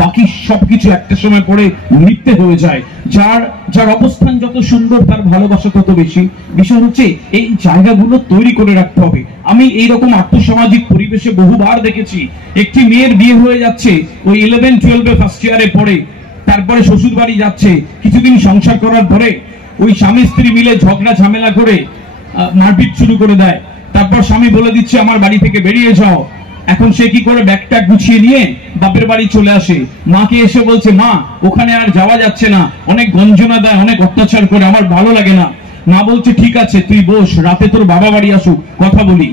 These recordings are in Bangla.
বাকি সবকিছু একটা সময় পরে মিথ্যে হয়ে যায়। যার যার অবস্থান যত সুন্দর তার ভালোবাসা তত বেশি। বিষয় হচ্ছে এই জায়গাগুলো তৈরি করে রাখতে হবে। আমি এইরকম আর্থসামাজিক পরিবেশে বহুবার দেখেছি, একটি মেয়ের বিয়ে হয়ে যাচ্ছে, ওই 11-12 ফার্স্ট ইয়ারে পড়ে, তারপরে শ্বশুর বাড়ি যাচ্ছে, কিছুদিন সংসার করার পরে ওই স্বামী স্ত্রী মিলে ঝগড়া ঝামেলা করে মারপিট শুরু করে দেয়। তারপর স্বামী বলে দিচ্ছে আমার বাড়ি থেকে বেরিয়ে যাও। এখন সে কি করে ব্যাগটা গুছিয়ে নিয়ে বাপের বাড়ি চলে আসে। মাকে এসে বলছে মা ওখানে আর যাওয়া যাচ্ছে না, অনেক গঞ্জনা দেয়, অনেক অত্যাচার করে, আমার ভালো লাগে না। মা বলছে ঠিক আছে তুই বস, রাতে তোর বাবা বাড়ি আসুক কথা বলি।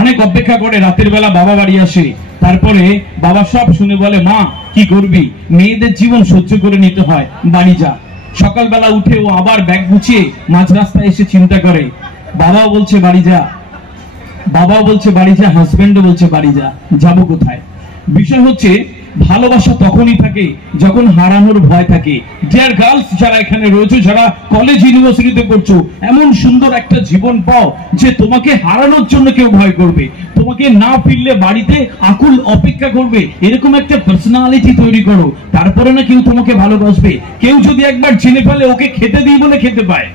অনেক অপেক্ষা করে, রাতের বেলা বাবা বাড়ি আসে। তারপরে বাবা সব শুনে বলে মা কি করবি, মেয়েদের জীবন সহ্য করে নিতে হয়, বাড়ি যা। সকালবেলা উঠে ও আবার ব্যাগ গুছিয়ে মাঝ রাস্তায় এসে চিন্তা করে, বাবাও বলছে বাড়ি যা, বাবাও বলছে বাড়ি যা, হাজবেন্ডও বলছে বাড়ি যা, যাবো কোথায়? বিষয় হচ্ছে ভালোবাসা তখনই থাকে যখন হারানোর ভয় থাকে। ডিয়ার গার্লস যারা এখানে রয়েছে, যারা কলেজ ইউনিভার্সিটিতে পড়ছো, এমন সুন্দর একটা জীবন পাও যে তোমাকে হারানোর জন্য কেউ ভয় করবে, তোমাকে না ফিরলে বাড়িতে আকুল অপেক্ষা করবে, এরকম একটা পার্সোনালিটি তৈরি করো, তারপরে না কেউ তোমাকে ভালোবাসবে। কেউ যদি একবার জেনে ফেলে ওকে খেতে দিই বলে খেতে পায়,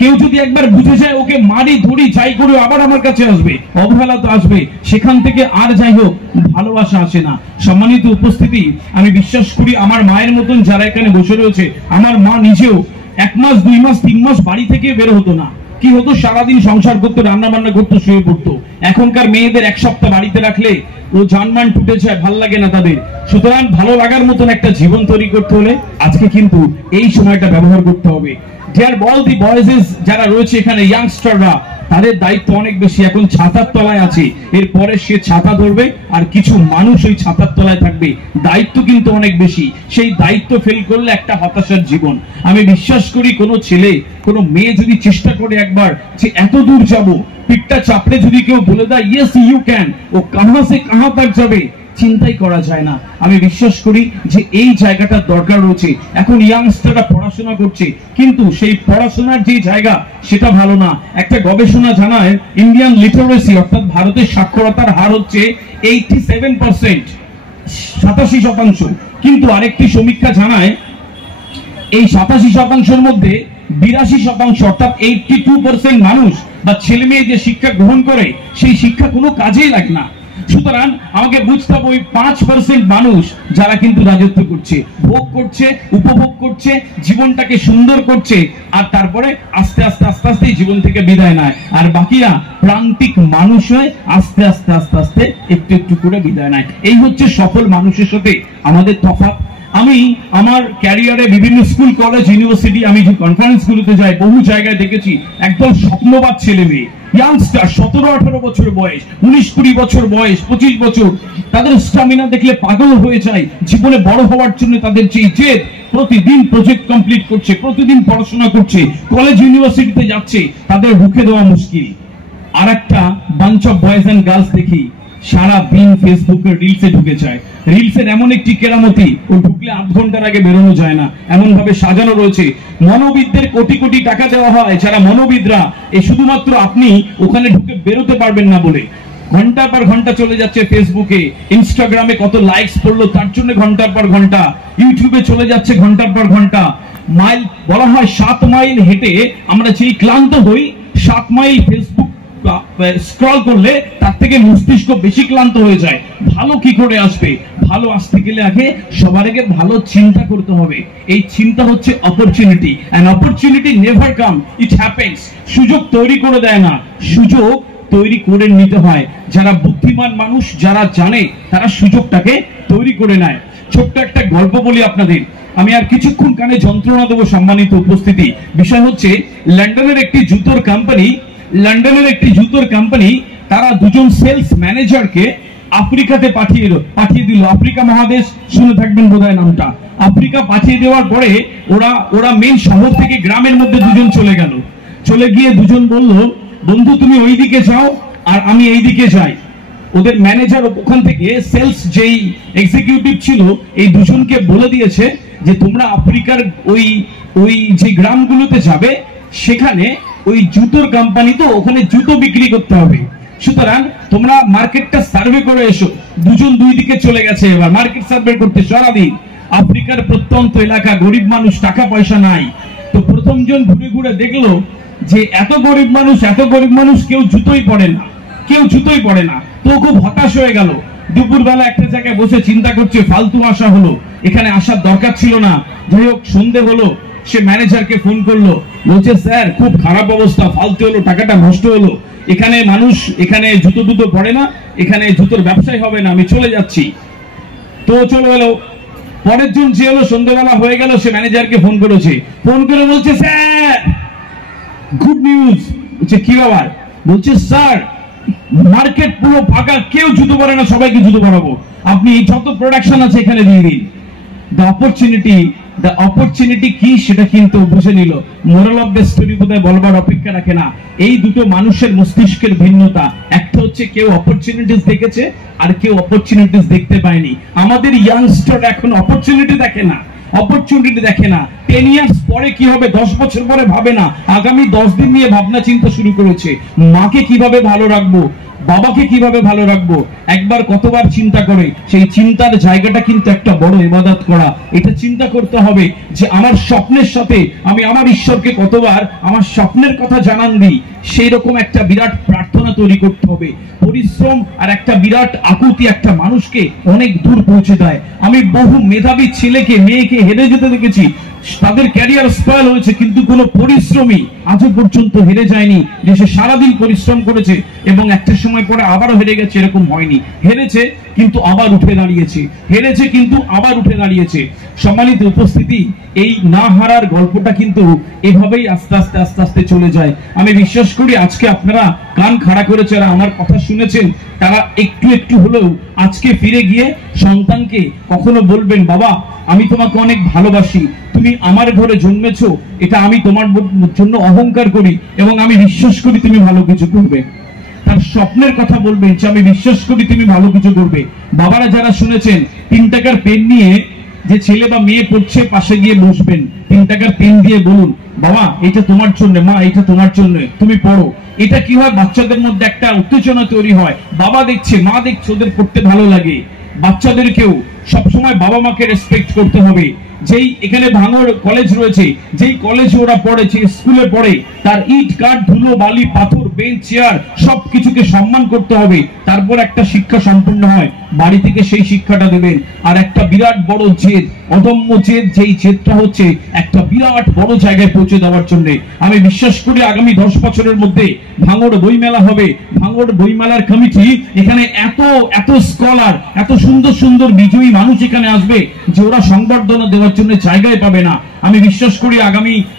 কেউ যদি একবার বুঝে যায় ওকে মারি ধরি যাই করে আবার আমার কাছে আসবে, অবহেলা তো আসবে, সেখান থেকে আর যাই হোক ভালোবাসা আসে না। সম্মানিত উপস্থিতি, আমি বিশ্বাস করি আমার মায়ের মতন যারা এখানে বসে রয়েছে, আমার মা নিজেও 1 মাস 2 মাস 3 মাস বাড়ি থেকে বের হতো না। কি হতো, সারাদিন সংসার করতো, রান্না বান্না করতো, শুয়ে পড়তো। এখনকার মেয়েদের 1 সপ্তাহ বাড়িতে রাখলে ও জানমান টুটে যায়, ভাল লাগে না তাদের। সুতরাং ভালো লাগার মতন একটা জীবন তৈরি করতে হলে আজকে কিন্তু এই সময়টা ব্যবহার করতে হবে। ডিয়ার অল দি বয়েজেস যারা রয়েছে এখানে, ইয়াংস্টাররা, তাদের দায়িত্ব অনেক বেশি। এখন ছাতার তলায় আছে, এরপরে সে ছাতা ধরবে আর কিছু মানুষ ওই ছাতার তলায় থাকবে, দায়িত্ব কিন্তু অনেক বেশি। সেই দায়িত্ব ফেল করলে একটা হতাশার জীবন। আমি বিশ্বাস করি কোনো ছেলে কোনো মেয়ে যদি চেষ্টা করে একবার যে এত দূর যাব, পিঠটা চাপড়ে যদি কেউ বলে দেয় ইয়েস ইউ ক্যান, ও কাহা সে কাহা তক যাবে চিন্তাই করা যায় না। আমি বিশ্বাস করি যে এই জায়গাটা দরকার রয়েছে। এখন ইয়াংস্টাররা পড়াশোনা করছে, কিন্তু সেই পড়াশোনার যে জায়গা সেটা ভালো না। একটা গবেষণা জানায় ইন্ডিয়ান লিটারেসি অর্থাৎ ভারতের সাক্ষরতার হার হচ্ছে 87%, 87%, কিন্তু আরেকটি সমীক্ষা জানায় এই 87%-এর মধ্যে 82% অর্থাৎ 82% মানুষ বা ছেলে মেয়ে যে শিক্ষা গ্রহণ করে সেই শিক্ষা কোনো কাজেই লাগে না। সুতরাং আমাকে বুঝতে হবে ওই 5% মানুষ যারা কিন্তু রাজত্ব করছে, ভোগ করছে, উপভোগ করছে, জীবনটাকে সুন্দর করছে, আর তারপরে আস্তে আস্তে আস্তে আস্তে জীবন থেকে বিদায় নেয়। আর বাকিরা প্রান্তিক মানুষ হয়ে আস্তে আস্তে আস্তে আস্তে একটু একটু করে বিদায় নেয়। এই হচ্ছে সফল মানুষের সাথে আমাদের তফাৎ। আমি আমার ক্যারিয়ারে বিভিন্ন স্কুল কলেজ ইউনিভার্সিটি, আমি যে কনফারেন্স গুলোতে যাই, বহু জায়গায় দেখেছি একদম স্বপ্নবাদ ছেলে মেয়ে, ইয়াংস্টার, 17-18 বছর বয়স, 19-20 বছর বয়স, 25 বছর, তাদের স্টামিনা দেখলে পাগল হয়ে যায়। জীবনে বড় হওয়ার জন্য তাদের যে জেদ, প্রতিদিন প্রজেক্ট কমপ্লিট করছে, প্রতিদিন পড়াশোনা করছে, কলেজ ইউনিভার্সিটিতে যাচ্ছে, তাদের রুখে দেওয়া মুশকিল। আর একটা bunch of boys and girls দেখি সারা দিন ফেসবুকের রিলসে ঢুকে যায়। রিলসের এমন একটি কেরামতি, ও ঢুকলে 8 ঘন্টার আগে বেরোনো যায় না, এমন ভাবে সাজানো রয়েছে। মনোবিদদের কোটি কোটি টাকা দেওয়া হয়, যারা মনোবিদরা, এই শুধুমাত্র আপনি ওখানে ঢুকে বেরোতে পারবেন না বলে। ঘন্টার পর ঘন্টা চলে যাচ্ছে ফেসবুকে, ইনস্টাগ্রামে কত লাইকস পড়লো তার জন্য ঘন্টার পর ঘন্টা, ইউটিউবে চলে যাচ্ছে ঘন্টার পর ঘন্টা। মাইল বলা হয় 7 মাইল হেঁটে আমরা যেই ক্লান্ত হই, 7 মাইল ফেসবুক স্ক্রল করলে তার থেকে মস্তিষ্ক বেশি ক্লান্ত হয়ে যায়। ভালো কি করে আসবে? ভালো আসতে গেলে আগে সবার আগে ভালো চিন্তা করতে হবে। এই চিন্তা হচ্ছে opportunity, and opportunity never come, it happens. সুযোগ তৈরি করে দেয় না, সুযোগ তৈরি করে নিতে হয়। যারা বুদ্ধিমান মানুষ, যারা জানে, তারা সুযোগটাকে তৈরি করে নেয়। ছোট্ট একটা গল্প বলি আপনাদের, আমি আর কিছুক্ষণ কানে যন্ত্রণা দেবো। সম্মানিত উপস্থিতি, বিষয় হচ্ছে লন্ডনের একটি জুতোর কোম্পানি তারা 2জন সেলস ম্যানেজারকে আফ্রিকাতে পাঠিয়ে দিল। আফ্রিকা মহাদেশ শুনে থাকবেন বোধহয় নামটা। আফ্রিকা পাঠিয়ে দেওয়ার পরে ওরা মেন শহর থেকে গ্রামের মধ্যে 2জন চলে গিয়ে 2জন বলল, বন্ধু তুমি ওই দিকে যাও আর আমি এই দিকে যাই। ওদের ম্যানেজার ওখান থেকে সেলস যেই এক্সিকিউটিভ ছিল, এই 2জনকে বলে দিয়েছে যে তোমরা আফ্রিকার ওই যে গ্রামগুলোতে যাবে, সেখানে ওই জুতোর কোম্পানি, তো ওখানে জুতো বিক্রি করতে হবে, সুতরাং তোমরা মার্কেটটা সার্ভে করে এসো। 2জন 2 দিকে চলে গেছে এবার মার্কেট সার্ভে করতে সারাদিন। আফ্রিকার প্রত্যন্ত এলাকা, গরিব মানুষ, টাকা পয়সা নাই। তো প্রথম জন ঘুরে ঘুরে দেখলো যে এত গরিব মানুষ কেউ জুতোই পরে না, কেউ জুতোই পরে না। তো খুব হতাশ হয়ে গেল। দুপুরবেলা একটা জায়গায় বসে চিন্তা করছে, ফালতু আসা হলো, এখানে আসার দরকার ছিল না। যাই হোক, সন্ধে হলো, সে ম্যানেজারকে ফোন করলো, বলছে স্যার খুব খারাপ অবস্থা, ফালতু হলো, টাকাটা নষ্ট হলো, এখানে মানুষ এখানে জুতো পরে না, এখানে জুতোর ব্যবসায় হবে না, আমি চলে যাচ্ছি। তো চলে এলো। পরের জন যে হলো, সন্ধ্যেবেলা হয়ে গেল, সে ম্যানেজারকে ফোন করেছে, ফোন করে বলছে স্যার গুড নিউজ। বলছে কি ব্যাপার? বলছে স্যার মার্কেট পুরো ফাঁকা, কেউ জুতো পরে না, সবাইকে জুতো পরাবো, আপনি যত প্রোডাকশন আছে এখানে দিয়ে দিন। দ্য অপরচুনিটি কি সেটা কিন্তু বুঝে নিল। মোরাল অফ দ্য স্টোরি বোধহয় বলবার অপেক্ষা রাখে না। এই দুটো মানুষের মস্তিষ্কের ভিন্নতা। একটা হচ্ছে কেউ অপরচুনিটিস দেখেছে, আর কেউ অপরচুনিটিস দেখতে পায়নি। আমাদের ইয়াংস্টার এখন অপরচুনিটি দেখে না, 10 ইয়ার্স পরে কি হবে, 10 বছর পরে ভাবে না, আগামী 10 দিন নিয়ে ভাবনা চিন্তা শুরু করেছে। মাকে কিভাবে ভালো রাখবো, বাবাকে কিভাবে ভালো রাখবো, একবার কতবার চিন্তা করে। সেই চিন্তার জায়গাটা কিন্তু একটা বড় ইবাদত করা। এটা চিন্তা করতে হবে যে আমার স্বপ্নের সাথে আমি আমার ঈশ্বরকে কতবার আমার স্বপ্নের কথা জানান দিই। সেই রকম একটা বিরাট প্রার্থনা তৈরি করতে হবে। পরিশ্রম আর একটা বিরাট আকুতি একটা মানুষকে অনেক দূর পৌঁছে দেয়। আমি বহু মেধাবী ছেলেকে মেয়েকে হেরে যেতে দেখেছি, তাদের ক্যারিয়ার স্পয়েল হয়েছে, কিন্তু কোনো পরিশ্রমী আজও পর্যন্ত হেরে যায়নি। যে সে সারাদিন পরিশ্রম করেছে এবং একটা সময় পরে আবারও হেরে গেছে, এরকম হয়নি। হেরেছে কিন্তু আবার উঠে দাঁড়িয়েছে, হেরেছে কিন্তু আবার উঠে দাঁড়িয়েছে। সম্মানিত উপস্থিতি, এই না হারার গল্পটা কিন্তু এভাবেই আস্তে আস্তে চলে যায়। আমি বিশ্বাস করি আজকে আপনারা কান খাড়া করে যারা আমার কথা শুনেছেন, তারা একটু হলেও আজকে ফিরে গিয়ে সন্তানকে কখনো বলবেন, বাবা আমি তোমাকে অনেক ভালোবাসি, তুমি আমার ঘরে জন্মেছো, এটা আমি তোমার জন্য অহংকার করি এবং আমি বিশ্বাস করি তুমি ভালো কিছু করবে। তার স্বপ্নের কথা বলবেন যে আমি বিশ্বাস করি তুমি ভালো কিছু করবে। বাবারা যারা শুনেছেন, 3 টাকার পেন নিয়ে যে ছেলে বা মেয়ে পড়ছে পাশে গিয়ে বসবেন, 3 টাকার পেন দিয়ে বলুন, বাবা এটা তোমার জন্য, মা এটা তোমার জন্য, তুমি পড়ো। এটা কি হয়, বাচ্চাদের মধ্যে একটা উত্তেজনা তৈরি হয়। বাবা দেখছে, মা দেখছে, ওদের পড়তে ভালো লাগে। বাচ্চাদেরকেও সবসময় বাবা মাকে রেসপেক্ট করতে হবে। যেই এখানে ভাঙড় কলেজ রয়েছে, যেই কলেজে ওরা পড়েছে, স্কুলে পড়ে, তার ইট কাঠ ধুলো বালি পাথর বেঞ্চ চেয়ার সবকিছুকে সম্মান করতে হবে। তারপর একটা শিক্ষা সম্পূর্ণ হয়, বাড়ি থেকে সেই শিক্ষাটা দেবেন। আর একটা বিরাট বড় জেদ, অদম্য জেদ, যেই জেদটা হচ্ছে একটা বিরাট বড় জায়গায় পৌঁছে দেওয়ার জন্য। আমি বিশ্বাস করি আগামী 10 বছরের মধ্যে ভাঙড় বইমেলা হবে। ভাঙড় বইমেলার কমিটি এখানে এত স্কলার, এত সুন্দর বিজয়ী মানুষ এখানে আসবে যে ওরা সংবর্ধনা দেওয়ার জন্য জায়গায় পাবে না। আমি বিশ্বাস করি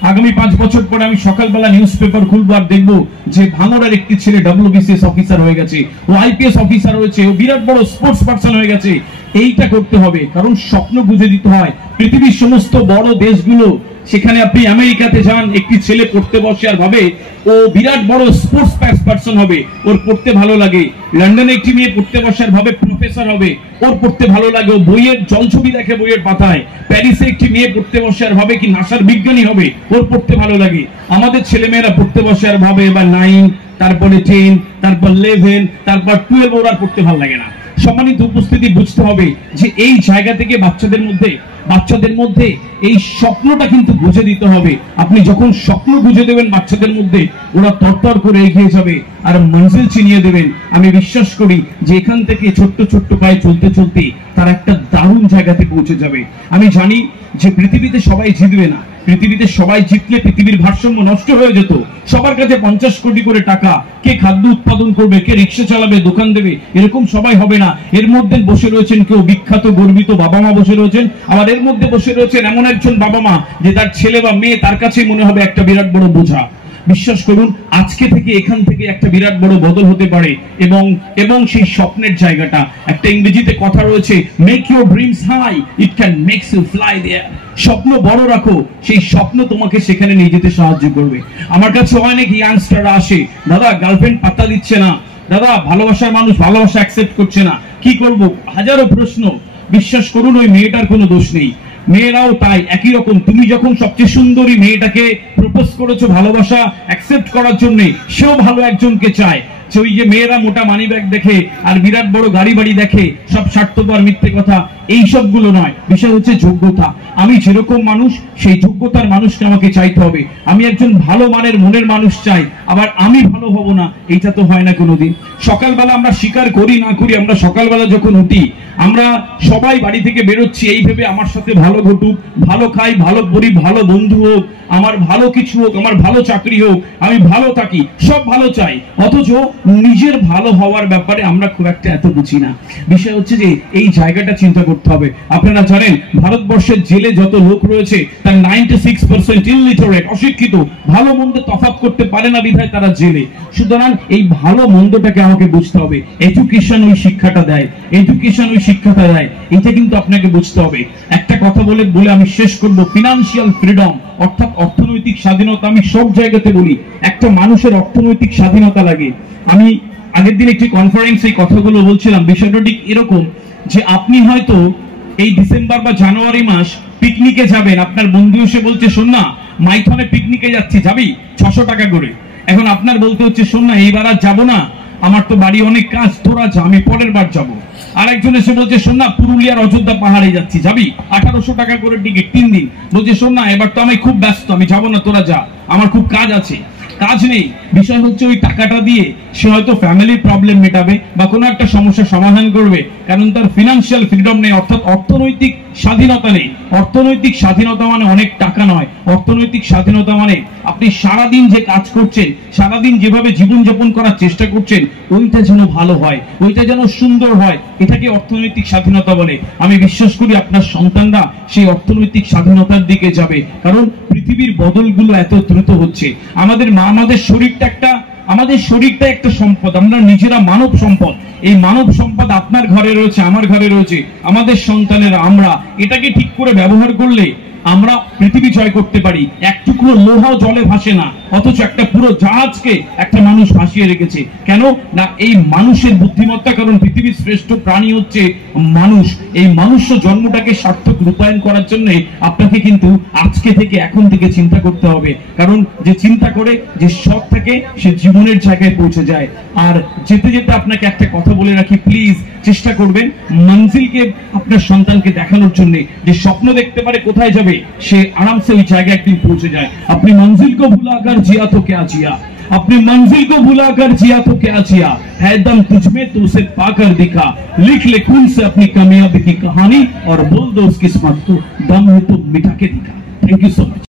আগামী 5 বছর পরে আমি সকালবেলা নিউজ পেপার খুলবো আর দেখবো যে ভাঙড়ের একটি ছেলে WBCS অফিসার হয়ে গেছে, ও IPS অফিসার হয়েছে, ও বিরাট বড় স্পোর্টস পার্সন হয়ে গেছে। এইটা করতে হবে, কারণ স্বপ্ন বুঝে দিতে হয়। পৃথিবীর সমস্ত বড় দেশগুলো, সেখানে আপনি আমেরিকাতে যান, একটি ছেলে পড়তে বসে আর ভাবে ও বিরাট বড় স্পোর্টস পার্সন হবে, ওর পড়তে ভালো লাগে। লন্ডনে একটি মেয়ে পড়তে বসে আর ভাবে প্রফেসর হবে, ওর পড়তে ভালো লাগে, ও বইয়ের জলছবি দেখে বইয়ের পাতায়। প্যারিসে একটি মেয়ে পড়তে বসে আর ভাবে কি নাসার বিজ্ঞানী হবে, ওর পড়তে ভালো লাগে। আমাদের ছেলেমেয়েরা পড়তে বসে আর ভাবে এবার 9, তারপরে 10, তারপর 11, তারপর 12, ওর আর পড়তে ভালো লাগে না। সম্মানিত উপস্থিতি, বুঝতে হবে যে এই জায়গা থেকে বাচ্চাদের মধ্যে এই স্বপ্নটা কিন্তু বুঝে দিতে হবে। আপনি যখন স্বপ্ন বুঝে দেবেন বাচ্চাদের মধ্যে, ওরা তরতর করে এগিয়ে যাবে আর মঞ্জিল চিনিয়ে দেবেন। আমি বিশ্বাস করি যে এখান থেকে ছোট্ট পায়ে চলতে তারা একটা দারুণ জায়গাতে পৌঁছে যাবে। আমি জানি যে পৃথিবীতে সবাই জিতবে না, পৃথিবীতে সবাই জিতলে পৃথিবীর ভারসাম্য নষ্ট হয়ে যেত। সবার কাছে 50 কোটি করে টাকা, কে খাদ্য উৎপাদন করবে, কে রিক্সা চালাবে, দোকান দেবে, এরকম সবাই হবে না। এর মধ্যে বসে রয়েছেন কেউ বিখ্যাত গর্বিত বাবা মা বসে রয়েছেন, আবার এর মধ্যে বসে রয়েছেন এমন একজন বাবা মা যে তার ছেলে বা মেয়ে তার কাছেই মনে হবে একটা বিরাট বড় বোঝা। বিশ্বাস করুন আজকে থেকে এখান থেকে একটা বিরাট বড় বদল হতে পারে। এবং সেই স্বপ্নের জায়গাটা, একটা ইংরেজিতে কথা রয়েছে, make your dreams high, it can makes you fly there. স্বপ্ন বড় রাখো, সেই স্বপ্ন তোমাকে সেখানে নিয়ে যেতে সাহায্য করবে। আমার কাছে অনেক ইয়াংস্টাররা আসে, দাদা গার্লফ্রেন্ড পাত্তা দিচ্ছে না, দাদা ভালোবাসার মানুষ ভালোবাসা অ্যাকসেপ্ট করছে না, কি করব, হাজারো প্রশ্ন। বিশ্বাস করুন ওই মেয়েটার কোনো দোষ নেই, মেয়েরাও তাই একই রকম। তুমি যখন সবচেয়ে সুন্দরী মেয়েটাকে প্রপোজ করেছো ভালোবাসা অ্যাকসেপ্ট করার জন্য, সেও ভালো একজনকে চায়। যে ওই যে মেয়েরা মোটা মানি ব্যাগ দেখে আর বিরাট বড় গাড়ি বাড়ি দেখে, সব স্বার্থপর মিথ্যে কথা, এই সবগুলো নয়। বিষয় হচ্ছে যোগ্যতা। আমি যেরকম মানুষ সেই যোগ্যতার মানুষকে আমাকে চাইতে হবে। আমি একজন ভালো মানের মনের মানুষ চাই, আবার আমি ভালো হব না এইটা তো হয় না কোনোদিন। সকালবেলা আমরা স্বীকার করি না করি, আমরা সকালবেলা যখন উঠি আমরা সবাই বাড়ি থেকে বেরোচ্ছি এই ভেবে আমার সাথে ভালো ঘটুক, ভালো খাই, ভালো পড়ি, ভালো বন্ধু হোক, আমার ভালো কিছু হোক, আমার ভালো চাকরি হোক, আমি ভালো থাকি, সব ভালো চাই। অথচ নিজের ভালো হওয়ার ব্যাপারে আমরা খুব একটা এত বুঝি না। বিষয় হচ্ছে যে এই জায়গাটা চিন্তা করতে হবে। আপনারা জানেন ভারতবর্ষের জেলে যত লোক রয়েছে তার 96% ইলিটারেট, অশিক্ষিত, ভালো মন্দ তফাৎ করতে পারে না বিধায় তারা জেলে। সুতরাং এই ভালো মন্দটাকে আমাকে বুঝতে হবে। এডুকেশন ওই শিক্ষাটা দেয়, এডুকেশন ওই শিক্ষাটা দেয়, এটা কিন্তু আপনাকে বুঝতে হবে। একটা কথা বলে আমি শেষ করব, ফিনান্সিয়াল ফ্রিডম অর্থাৎ অর্থনৈতিক স্বাধীনতা। আমি সব জায়গাতে বলি একটা মানুষের অর্থনৈতিক স্বাধীনতা লাগে। আমি আগের দিন একটি কনফারেন্সে এই কথাগুলো বলছিলাম। বিষয়টা ঠিক এরকম যে আপনি হয়তো এই ডিসেম্বর বা জানুয়ারি মাস পিকনিকে যাবেন, আপনার বন্ধু এসে বলছে শোন না মাইথনে পিকনিকে যাচ্ছি, যাবি? 600 টাকা করে। এখন আপনার বলতে হচ্ছে শোন না এইবার আর যাবো না, আমার তো বাড়ি অনেক কাজ, তোরা যা, আমি পরের বার যাবো। আর একজন এসে বলছে শোন না পুরুলিয়ার অযোধ্যা পাহাড়ে যাচ্ছি, যাবি? 1800 টাকা করে টিকিট, 3 দিন। বলছে শোন না এবার তো আমি খুব ব্যস্ত, আমি যাবো না, তোরা যা, আমার খুব কাজ আছে। কাজ নেই, বিষয় হচ্ছে ওই টাকাটা দিয়ে সে হয়তো ফ্যামিলির প্রবলেম মেটাবে বা কোনো একটা সমস্যার সমাধান করবে, কারণ তার ফিনান্সিয়াল ফ্রিডম নেই, অর্থাৎ অর্থনৈতিক স্বাধীনতা নেই। অর্থনৈতিক স্বাধীনতা মানে অনেক টাকা নয়। অর্থনৈতিক স্বাধীনতা মানে আপনি সারাদিন যে কাজ করছেন, সারাদিন যেভাবে জীবনযাপন করার চেষ্টা করছেন, ওইটা যেন ভালো হয়, ওইটা যেন সুন্দর হয়, এটাকে অর্থনৈতিক স্বাধীনতা বলে। আমি বিশ্বাস করি আপনার সন্তানরা সেই অর্থনৈতিক স্বাধীনতার দিকে যাবে, কারণ পৃথিবীর বদলগুলো এত দ্রুত হচ্ছে। আমাদের শরীরটা একটা সম্পদ, আমরা নিজেরা মানব সম্পদ। এই মানব সম্পদ আপনার ঘরে রয়েছে, আমার ঘরে রয়েছে, আমাদের সন্তানেরা, আমরা এটাকে ঠিক করে ব্যবহার করলে আমরা পৃথিবী জয় করতে পারি। এক টুকরো লোহাও জলে ভাসে না, অথচ একটা পুরো জাহাজকে একটা মানুষ ভাসিয়ে রেখেছে। কেন না? এই মানুষের বুদ্ধিমত্তা, কারণ পৃথিবীর শ্রেষ্ঠ প্রাণী হচ্ছে মানুষ। এই মানুষ্য জন্মটাকে সার্থক রূপায়ণ করার জন্য আপনাকে কিন্তু আজকে থেকে, এখন থেকে চিন্তা করতে হবে। কারণ যে চিন্তা করে, যে সৎ থাকে, সে জীবনের জায়গায় পৌঁছে যায়। আর যেতে যেতে আপনাকে একটা কথা বলে রাখি, প্লিজ চেষ্টা করবেন মঞ্জিলকে আপনার সন্তানকে দেখানোর জন্য। যে স্বপ্ন দেখতে পারে কোথায় যাবে, সে আরামসে ওই জায়গায় একদিন পৌঁছে যায়। আপনি মঞ্জিল को भुलाकर जिया तो क्या जिया, अपनी मंजिल को भुलाकर जिया तो क्या जिया, है दम तुझमें तो उसे पाकर दिखा, लिख ले खून से अपनी कामयाबी की कहानी और बोल दो उस किस्मत को, दम है तो मिटा के दिखा। Thank you so much.